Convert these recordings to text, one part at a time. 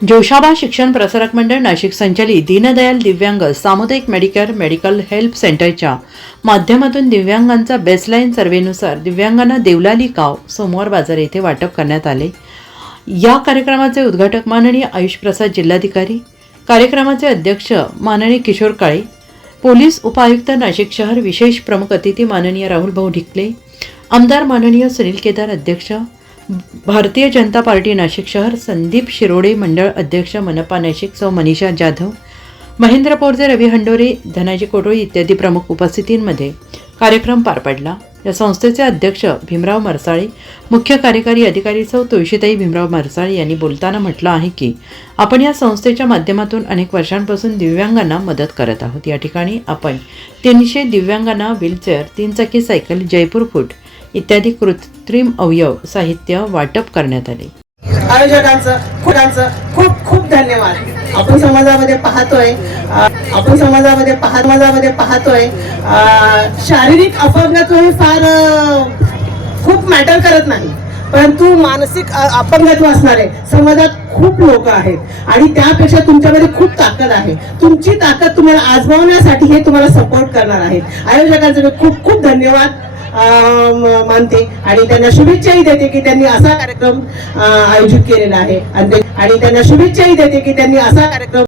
जोशाबा शिक्षण प्रसारक मंडळ नाशिक संचलित दीनदयाल दिव्यांग सामुदायिक मेडिकल मेडिकल हेल्प सेंटरच्या माध्यमातून दिव्यांगांचा बेसलाईन सर्व्हेनुसार दिव्यांगांना देवलाली गाव सोमवार बाजार येथे वाटप करण्यात आले. या कार्यक्रमाचे उद्घाटक माननीय आयुष प्रसाद जिल्हाधिकारी कार्यक्रमाचे अध्यक्ष माननीय किशोर काळे पोलीस उपायुक्त नाशिक शहर विशेष प्रमुख अतिथी माननीय राहुल भाऊ ढिकले आमदार माननीय सुनील केदार अध्यक्ष भारतीय जनता पार्टी नाशिक शहर संदीप शिरोडे मंडळ अध्यक्ष मनपा नाशिक सौ मनीषा जाधव महेंद्र पोरजे रवी हंडोरे धनाजी कोटोळी इत्यादी प्रमुख उपस्थितींमध्ये कार्यक्रम पार पडला. या संस्थेचे अध्यक्ष भीमराव मरसाळे मुख्य कार्यकारी अधिकारी सौ तुळशीताई भीमराव मरसाळे यांनी बोलताना म्हटलं आहे की आपण या संस्थेच्या माध्यमातून अनेक वर्षांपासून दिव्यांगांना मदत करत आहोत. या ठिकाणी आपण तीनशे दिव्यांगांना व्हीलचेअर तीन चाकी सायकल जयपूर फूट इत्यादी कृत कृत्रिम अवयव साहित्य वाटप करण्यात आले. आयोजकांचं खुदांचं खूप खूप धन्यवाद. आपण समाजामध्ये पाहतोय आपण समाजामध्ये पाह समाजामध्ये पाहतोय शारीरिक अपंगत्व हे फार खूप मॅटर करत नाही. परंतु मानसिक अपंगत्व असणारे समाजात खूप लोक आहेत. आणि त्यापेक्षा तुमच्यामध्ये खूप ताकद आहे. तुमची ताकद तुम्हाला आजमावण्यासाठी हे तुम्हाला सपोर्ट करणार आहेत. आयोजकांचे खूप खूप धन्यवाद. मानते. आणि त्यांना शुभेच्छाही देते की त्यांनी असा कार्यक्रम आयोजित केलेला आहे. आणि आणि त्यांना शुभेच्छाही देते की त्यांनी असा कार्यक्रम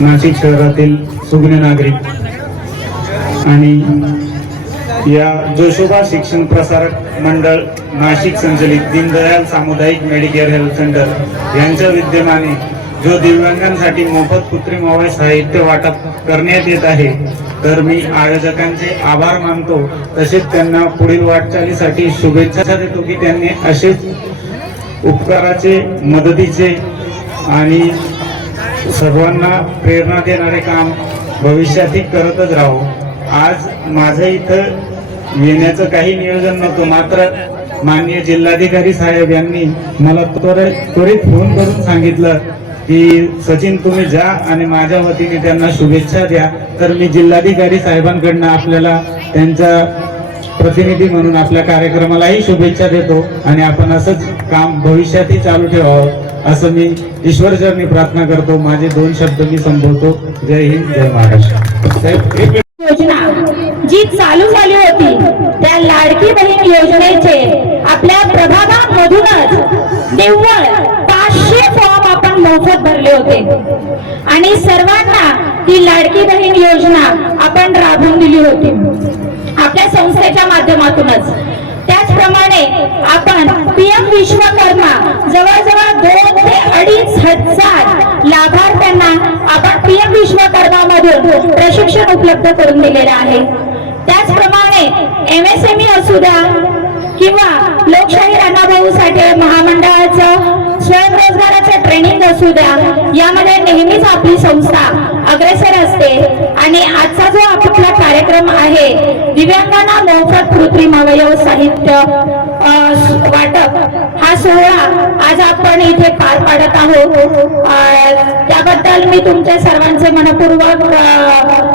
नाशिक शहरातील सुज्ञ नागरिक आणि या जोशोबा शिक्षण प्रसारक मंडळ नाशिक संचलित दीनदयाल सामुदायिक मेडिकेअर हेल्थ सेंटर यांच्या विद्यमाने जो दिव्यांगांसाठी मोफत कृत्रिम अवय साहित्य वाटप करण्यात येत आहे तर मी आयोजकांचे आभार मानतो. तसेच त्यांना पुढील वाटचालीसाठी शुभेच्छा देतो की त्यांनी असेच उपकाराचे मदतीचे आणि सर्वांना प्रेरणा देणारे काम भविष्यातही करतच राहो. आज माझं इथं येण्याचं काही नियोजन नव्हतं मात्र माननीय जिल्हाधिकारी साहेब यांनी मला त्वरित त्वरित फोन करून सांगितलं की सचिन तुम्ही जा आणि माझ्या वतीने त्यांना शुभेच्छा द्या. तर मी जिल्हाधिकारी साहेबांकडनं आपल्याला त्यांचा प्रतिनिधी म्हणून आपल्या कार्यक्रमालाही शुभेच्छा देतो आणि आपण असंच काम भविष्यातही चालू ठेवावं असं मी ईश्वरचरणी प्रार्थना करतो. माझे दोन शब्द मी संबोधतो जय हिंद जय महाराष्ट्र. साहेब एक योजना जी चालू झाली होती त्या लाडकी बहीण योजनेचे आपल्या प्रभागामधूनच निव्वळ पाचशे फॉर्म आपण मोफत भरले होते. आणि सर्वांना ती लाडकी बहीण योजना आपण राबवून दिली होती. आपल्या संस्थेच्या माध्यमातूनच. त्याचप्रमाणे आपण पीएम विश्वकर्मा जवळजवळ दोन ते अडीच हजार लाभार्थ्यांना आपण पीएम विश्वकर्मा मधून प्रशिक्षण उपलब्ध करून दिलेलं आहे. त्याचप्रमाणे एमएसएमई ई असू द्या किंवा लोकशाही राणाभाऊ साठे महामंडळाचं स्वयंरोजगाराचं ट्रेनिंग असू द्या यामध्ये नेहमीच आपली संस्था अग्रेसर असते. आणि आजचा जो आपला कार्यक्रम आहे दिव्यांगांना मोफत कृत्रिम अवयव साहित्य वाटप हा सोहळा आज आपण इथे पार पाडत आहोत. त्याबद्दल मी तुमच्या सर्वांचे मनपूर्वक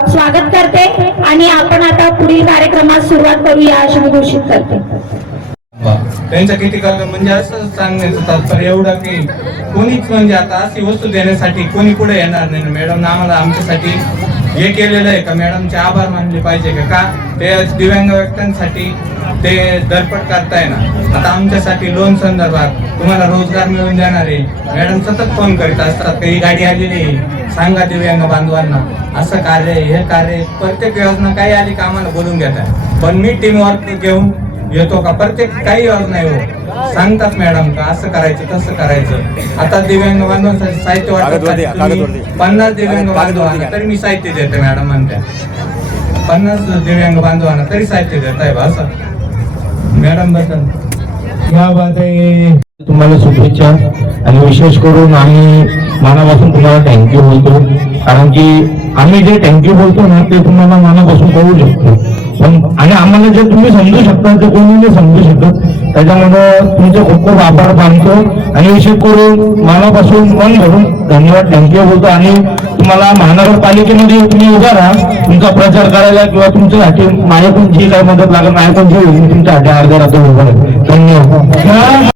स्वागत करते. आणि आपण आता पुढील कार्यक्रमास सुरुवात करूया अशी मी घोषित करते. त्यांच्या किती कर्ज म्हणजे असं सांगण्याचं तात्पर्य एवढं की कोणीच म्हणजे आता अशी वस्तू देण्यासाठी कोणी पुढे येणार नाही मॅडम. आम्हाला आमच्यासाठी हे केलेलं आहे का? मॅडमचे आभार मानले पाहिजे का? का ते दिव्यांग व्यक्तींसाठी ते धडपड करताय ना? आता आमच्यासाठी लोन संदर्भात तुम्हाला रोजगार मिळून जाणार आहे. मॅडम सतत फोन करीत असतात काही गाडी आलेली आहे. सांगा दिव्यांग बांधवांना. असं कार्य आहे, हे कार्य प्रत्येक योजना काही आली का आम्हाला बोलून घेतात पण मी टीम वर्क घेऊन येतो का? प्रत्येक काही योजना हो. सांगतात मॅडम का असं करायचं तसं करायचं. आता दिव्यांग बांधवांसाठी साहित्य तुम्ही? पन्नास दिव्यांग बांधवांना तरी मी साहित्य देते मॅडम म्हणत्या पन्नास दिव्यांग बांधवांना तरी साहित्य देत आहे बा असं. मॅडमबद्दल. या तुम्हाला शुभेच्छा. आणि विशेष करून आम्ही मनापासून तुम्हाला थँक्यू बोलतो. कारण की आम्ही जे थँक्यू बोलतो ना ते तुम्हाला मनापासून कळू शकतो. आणि आम्हाला जे तुम्ही समजू शकता ते कोणी नाही समजू शकत. त्याच्यामुळं तुमचे खूप खूप आभार मानतो. आणि विशेष करून मनापासून मन भरून धन्यवाद. थँक्यू बोलतो. आणि तुम्हाला महानगरपालिकेमध्ये तुम्ही उभा राहा. तुमचा प्रचार करायला किंवा तुमच्यासाठी माझ्याकडून जी काही मदत लागेल माझ्याकडून जी होईल तुमच्यासाठी अर्ध्या रात्री उभा राहील धन्यवाद.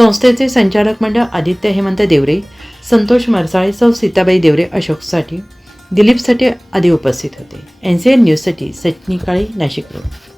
संस्थेचे संचालक मंडळ आदित्य हेमंत देवरे संतोष मरसाळे सौ सीताबाई देवरे अशोकसाठी दिलीप आदी उपस्थित होते. एन सी एन न्यूजसाठी सचिनी काळे नाशिक रोड.